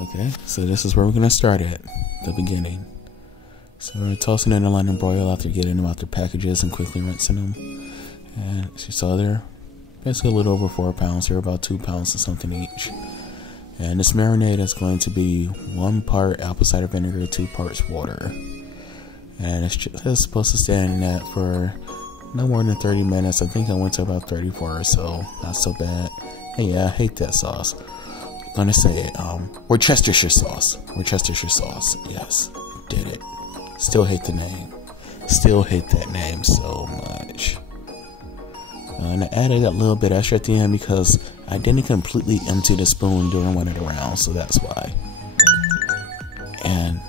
Okay, so this is where we're gonna start at the beginning. So we're tossing in the London broil after getting them out their packages and quickly rinsing them. And as you saw there, basically a little over 4 pounds here, about 2 pounds of something each. And this marinade is going to be 1 part apple cider vinegar, 2 parts water. And it's supposed to stand in that for no more than 30 minutes. I think I went to about 34 or so. Not so bad. Hey, yeah, I hate that sauce. I'm gonna say it. Worcestershire sauce. Worcestershire sauce. Yes, did it. Still hate the name. Still hate that name so much. And I added a little bit extra at the end because I didn't completely empty the spoon during one of the rounds, so that's why. And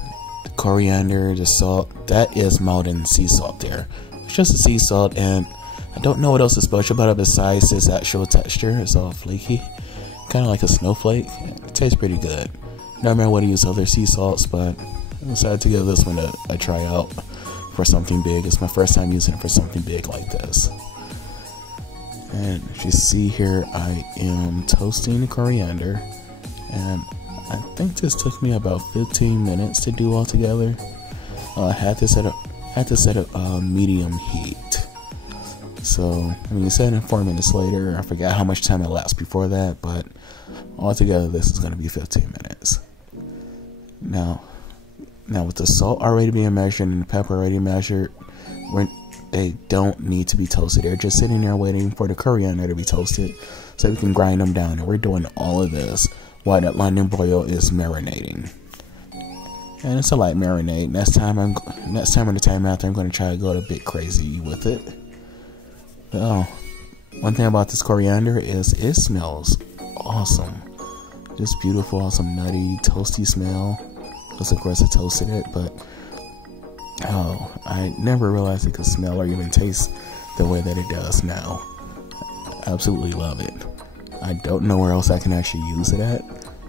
the coriander, the salt, that is Mountain sea salt there. It's just a sea salt, and I don't know what else is special about it besides its actual texture. It's all flaky, kind of like a snowflake. It tastes pretty good. Normally I would use other sea salts, but I decided to give this one a try out for something big. It's my first time using it for something big like this. And as you see here, I am toasting the coriander, and I think this took me about 15 minutes to do altogether. I had to set a medium heat. So I mean, set it 4 minutes later. I forgot how much time elapsed before that, but altogether this is going to be 15 minutes. Now with the salt already being measured and the pepper already measured, they don't need to be toasted. They're just sitting there waiting for the coriander to be toasted so we can grind them down. And we're doing all of this while that London broil is marinating. And it's a light marinade. Next time on the time after, I'm going to try to go a bit crazy with it. Oh, one thing about this coriander is it smells awesome. Just beautiful, awesome, nutty, toasty smell. Because of course I toasted it, but oh, I never realized it could smell or even taste the way that it does now. I absolutely love it. I don't know where else I can actually use it at.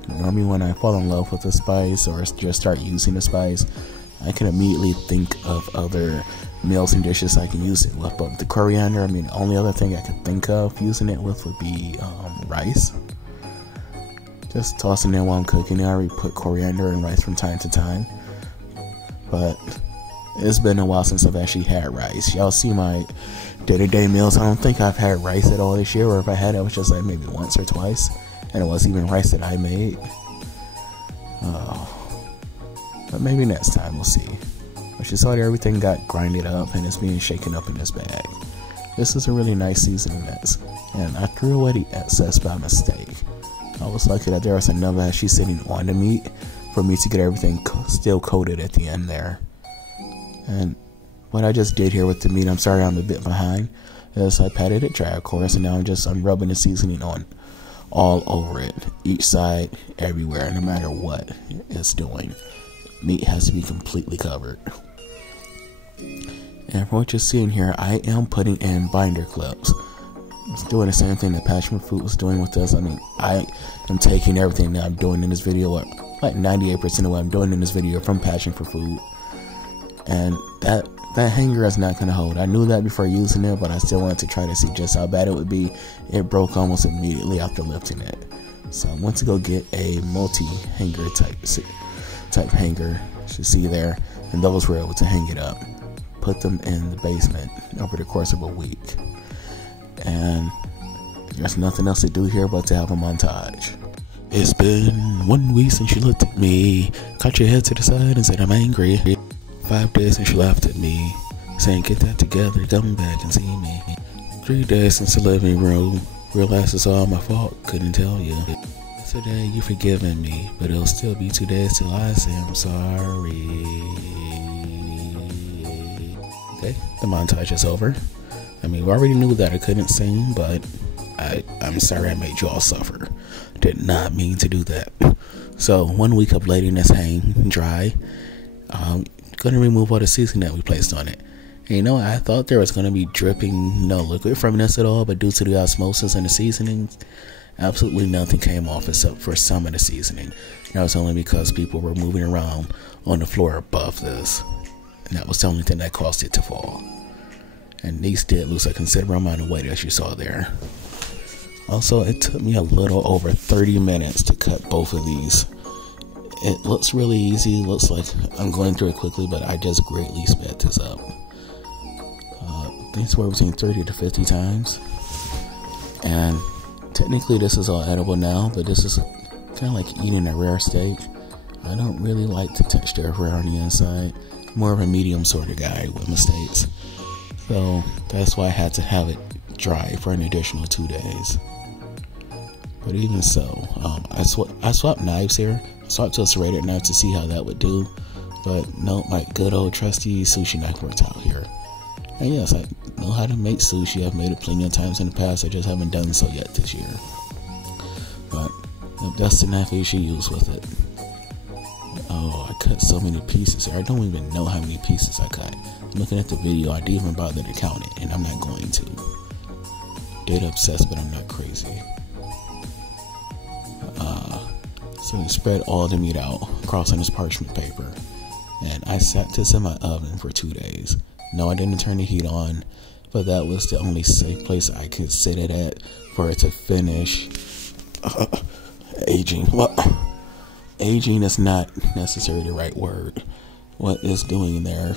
Normally when I fall in love with a spice or just start using a spice, I can immediately think of other meals and dishes I can use it with. But the coriander, I mean, the only other thing I could think of using it with would be rice. Just tossing it while I'm cooking. I already put coriander and rice from time to time. But it's been a while since I've actually had rice. Y'all see my day-to-day meals. I don't think I've had rice at all this year, or if I had it, was just like maybe once or twice, and it wasn't even rice that I made. But maybe next time, we'll see. But you saw that everything got grinded up and it's being shaken up in this bag. This is a really nice seasoning mix, and I threw away the excess by mistake. I was lucky that there was enough actually sitting on the meat for me to get everything still coated at the end there. And what I just did here with the meat, I'm sorry I'm a bit behind, is I patted it dry, of course, and now I'm rubbing the seasoning on all over it, each side, everywhere, no matter what it's doing. Meat has to be completely covered. And from what you're seeing here, I am putting in binder clips. It's doing the same thing that Passion Fruit was doing with us. I mean, I am taking everything that I'm doing in this video, like 98% of what I'm doing in this video, from Passion for Food. And that hanger is not going to hold. I knew that before using it, but I still wanted to try to see just how bad it would be. It broke almost immediately after lifting it. So I went to go get a multi-hanger type hanger, as you see there, and those were able to hang it up. Put them in the basement over the course of a week. And there's nothing else to do here but to have a montage. It's been 1 week since you looked at me, caught your head to the side and said I'm angry. 5 days since you laughed at me, saying get that together, come back and see me. 3 days since the living room, realized it's all my fault, couldn't tell you. Yesterday you forgiven me, but it'll still be 2 days till I say I'm sorry. Okay, the montage is over. I mean, we already knew that I couldn't sing, but I'm sorry I made you all suffer. Did not mean to do that. So 1 week of letting this hang dry. Gonna remove all the seasoning that we placed on it. And you know, I thought there was gonna be dripping no liquid from this at all, but due to the osmosis and the seasonings, absolutely nothing came off except for some of the seasoning. And that was only because people were moving around on the floor above this, and that was the only thing that caused it to fall. And these did lose a considerable amount of weight, as you saw there. Also, it took me a little over 30 minutes to cut both of these It looks really easy. Looks like I'm going through it quickly, but I just greatly sped this up. I think it's somewhere between 30 to 50 times. And technically this is all edible now, but this is kind of like eating a rare steak. I don't really like the texture rare on the inside. More of a medium sort of guy with my steaks. So that's why I had to have it dry for an additional 2 days. But even so, I swapped knives here. I swapped to a serrated knife to see how that would do. But no, my good old trusty sushi knife worked out here. And yes, I know how to make sushi. I've made it plenty of times in the past. I just haven't done so yet this year. But that's the knife you should use with it. Oh, I cut so many pieces here. I don't even know how many pieces I cut. Looking at the video, I didn't even bother to count it, and I'm not going to. Data obsessed, but I'm not crazy. So we spread all the meat out across on this parchment paper, and I sat this in my oven for 2 days. No, I didn't turn the heat on, but that was the only safe place I could sit it at for it to finish aging. Well, aging is not necessarily the right word. What it's doing there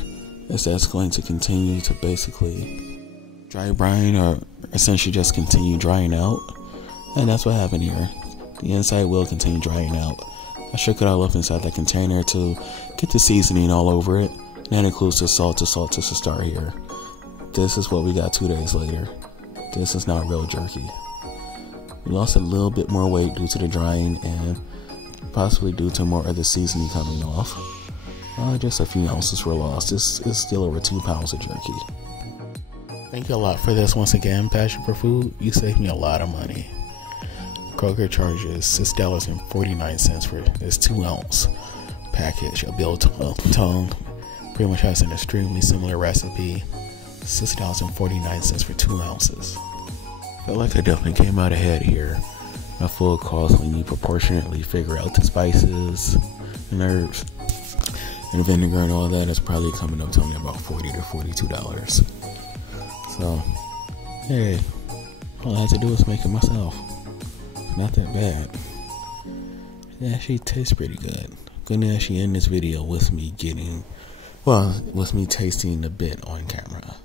is that's going to continue to basically dry brine, or essentially just continue drying out. And that's what happened here. The inside will continue drying out. I shook it all up inside that container to get the seasoning all over it. And that includes the salt. The salt is the star here. This is what we got 2 days later. This is not real jerky. We lost a little bit more weight due to the drying and possibly due to more of the seasoning coming off. Just a few ounces were lost. This is still over 2 pounds of jerky. Thank you a lot for this once again, Passion for Food. You saved me a lot of money. Kroger charges $6.49 for this 2-ounce package of Biltong. Pretty much has an extremely similar recipe. $6.49 for 2 ounces. Felt like I definitely came out ahead here. My full cost when you proportionately figure out the spices and herbs and vinegar and all that is probably coming up to only about $40 to $42. So, hey, all I had to do was make it myself. Not that bad. It actually tastes pretty good. I'm gonna actually end this video with me tasting a bit on camera.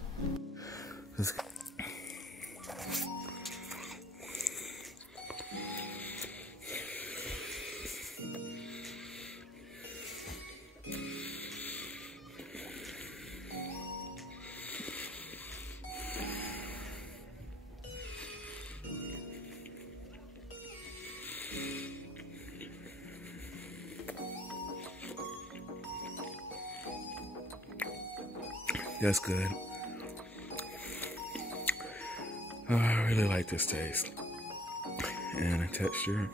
That's good. I really like this taste. And the texture.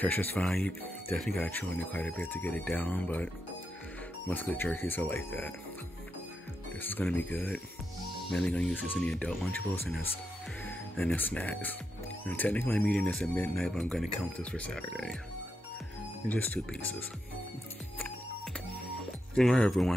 Texture's fine. You definitely gotta chew on it quite a bit to get it down, but most good jerkies are like that. This is gonna be good. Mainly gonna use this in the adult Lunchables and the snacks. And technically I'm eating this at midnight, but I'm gonna count this for Saturday. And just 2 pieces. Good night, everyone.